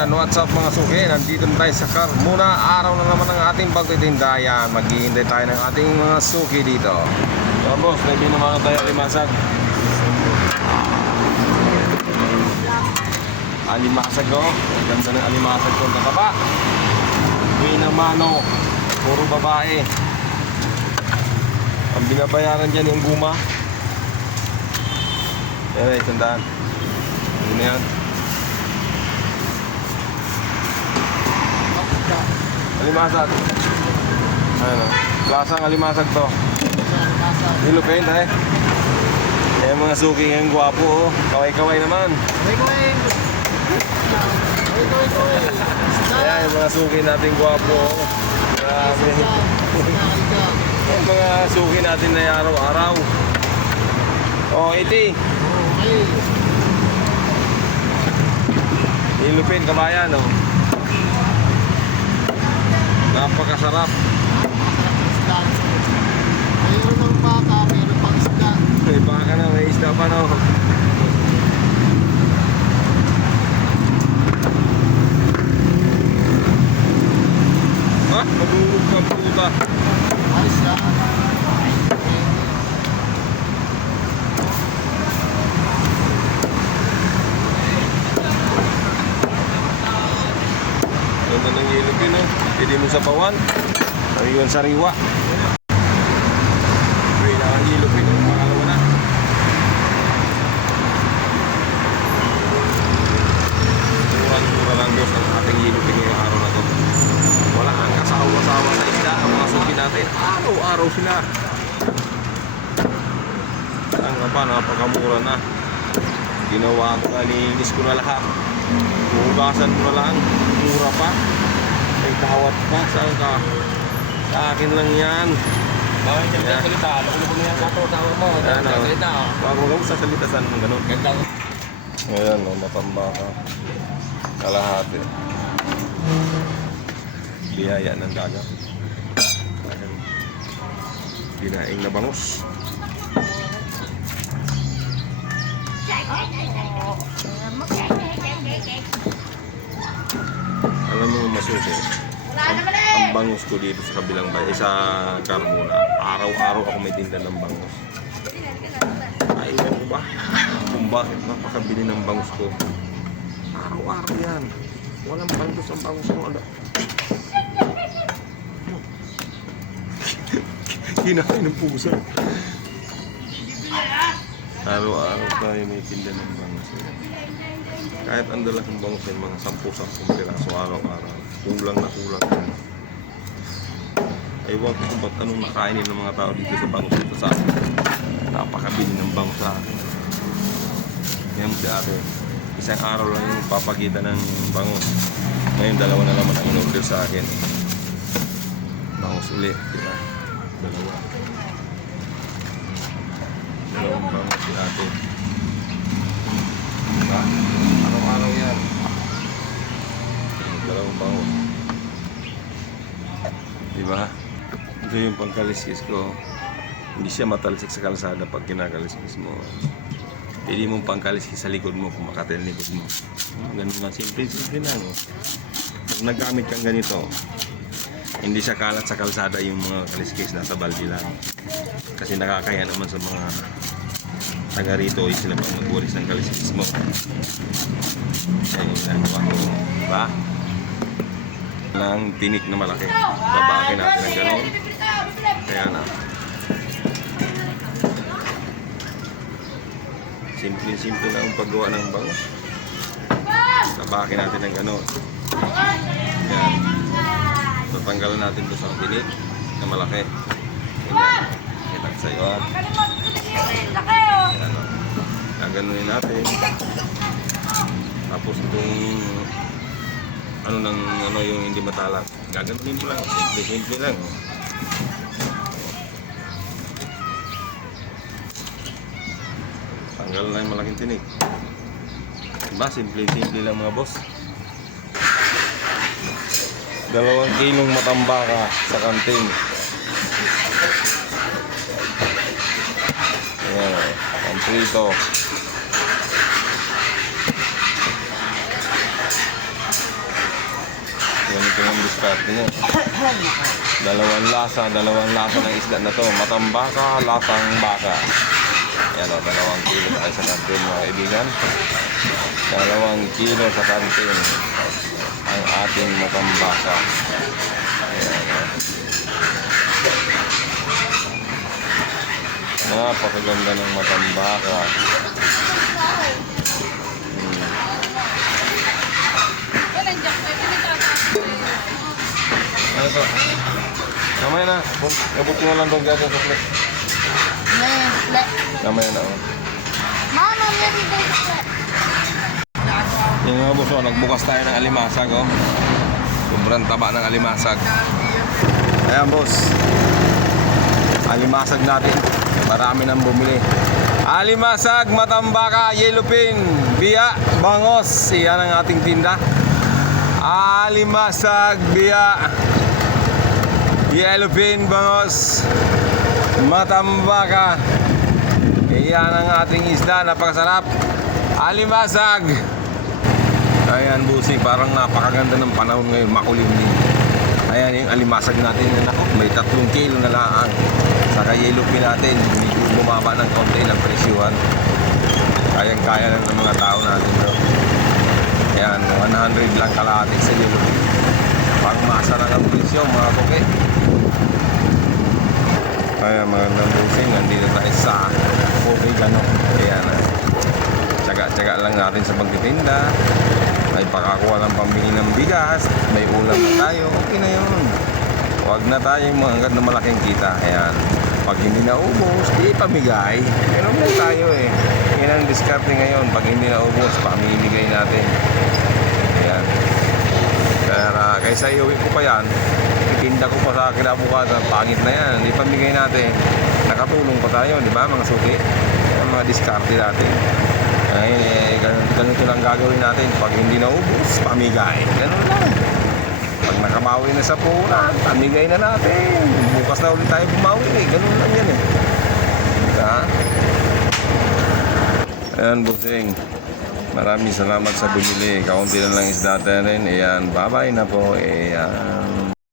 Yan, what's up mga suki? Nandito na tayo sa Carmona. Araw na naman ang ating pagtitinda. Yan, maghihintay tayo ng ating mga suki dito. So boss, maybe naman tayo alimasag. Alimasag ko. Ganda ng alimasag ko. Nakaba. Uwi ng mano. Puro babae. Ang binabayaran dyan yung guma. Yan ay, tandaan. Ano yan? Alimasag. Ano? Klasang alimasag to. Nilupin tayo. Ayan mga suki ngayong gwapo. Oh. Kaway-kaway naman. Ayan yung mga suki natin gwapo. Oh. Grabe. Yung mga suki natin na araw-araw. Oh, iti. Nilupin, kabayan. Oh. Napakasarap. Mayroon ng baka, mayroon pang isda. May baka na, may isda pa no. Ha? Magulog ka puta. Ayos na. Ganda ng ilog yun oh. Pwede mo sa bawan. Ayun sariwa. Pwede na ang ilog yun oh. Makalawa na. Murang-mura lang dos ang ating ilog ngayong araw na to. Wala ang kasawa-sawa na isda ang mga suki natin. Araw-araw sila. Ang pa, napakamura na. Ginawa ko, nalinis ko na lahat. Hugasan mo na lang. Mura pa. May tawat pa. Saan ka? Sa akin lang yan. Bakit yung salita? Ano ko na yan kato? Tawag mo. Salita. Wag mo lang sa salita saan mo ganun. Ganda ko. Ayan o, matamba ka. Kalahati. Biyaya ng dagat. Ayan. Dinaing na bangus. Alam mo masusi, ang bangus ko dito sa kabilang bahay, sa Carmona, araw-araw ako may tinda ng bangus. Ay, ano ba? Kung bakit napakabili ng bangus ko. Araw-araw yan. Walang bangus ang bangus ko. Ano? Kinain ng pusa. Araw-araw tayo may tinda ng bangus. Kahit ang dalagang bangus yan, mga 10-10 piraso araw-araw. Kulang na kulang. Ewan ko kung ba't anong nakainin ng mga tao dito sa bangus dito sa akin. Napakabili ng bangus sa akin. Ngayon si ate, isang araw lang yung papakita ng bangus. Ngayon dalawa na naman ang in-order sa akin. Bangus ulit, diba? Dalawang bangus si ate. Diba? Araw-araw yan. Dalawang bangus. Diba? Ito yung pangkaliskis ko. Hindi siya matalsik sa kalsada pag kinakaliskis mo. Pwede mong pangkaliskis sa likod mo kung makatil likod mo. Ganun na, simple-simple lang. Pag naggamit kang ganito, hindi siya kalat sa kalsada yung mga kaliskis, nasa balde lang. Kasi nakakaya naman sa mga taga rito ay sila pang magwalis ng kaliskis mo. Kaya yung nagawa ko, diba? Lang tinik na malaki. Babakin natin ng gano'n. Kaya na. Simple-simple lang ang paggawa ng bangus. Babakin natin ng gano'n. Yan. Tatanggalan natin ito sa tinik na malaki. Ganyan. Kitang sa'yo ha. Ayan o. Gaganunin natin. Tapos itong ano yung hindi matalas. Gaganunin mo lang. Simple lang. Tanggal na yung malaking tinik. Diba? Simple lang mga boss. 2 kilong matambaka sa kantin. Ayan. Prito. Ganito yung diskarte niya. Dalawang lasa ng isda na to. Matambaka, lasang baka. Yan o, 2 kilo tayo sa kantin mga kaibigan. 2 kilo sa kantin ang ating matambaka. Ayan o. Napakaganda ng matambaka. Ano to? Mamaya na. Abot ko na lang doon gagawin sa plate. Mamaya na. Oh. Mama, maybe there's a Yung mga boss, oh, nagbukas tayo ng alimasag. Oh. Sobrang taba ng alimasag. Ayan boss. Alimasag natin. Marami nang bumili. Alimasag, matambaka, yellowfin, biya, bangos. Iyan ang ating tinda. Alimasag, biya, yellowfin, bangos, matambaka. Iyan ang ating isda, napakasarap. Alimasag. Ayan busing, parang napakaganda ng panahon ngayon, makulimlim. Ayan yung alimasag natin, ako, may 3 kilo na lang. Saka yellowfin natin, medyo bumaba ng konti ng presyuhan. Kayang-kaya lang ng mga tao natin bro. Ayan, 100 lang kalahati sa yellowfin. Pangmasa lang ang presyo mga koke. Ayan magandang busing, nandito tayo sa Oregano. Ayan, tsaga-tsaga lang natin sa pagtitinda. May pakakuha lang pambili ng bigas, may ulam na tayo, okay na yun. Huwag na tayo hanggang na malaking kita. Ayan, pag hindi naubos, di pamigay. Ganun lang tayo eh. Yan ang diskarte ngayon, pag hindi naubos, pamimigay natin. Ayan. Kaya kaysa iuwi ko pa yan, itinda ko pa sa kinabukasan, pangit na yan, hindi pamigay natin. Nakatulong pa tayo, di ba mga suki? Yan mga diskarte natin. Ay, ganito lang gagawin natin. Pag hindi naubos, pamigay. Ganun lang. Pag nakabawi na sa puhunan, pamigay na natin. Bukas na ulit tayo bumawi. Ganun lang yan eh. Ha? Ayan, busing. Maraming salamat sa bumili. Kaunti na lang isda natin. Ayan, bye-bye na po. Ayan.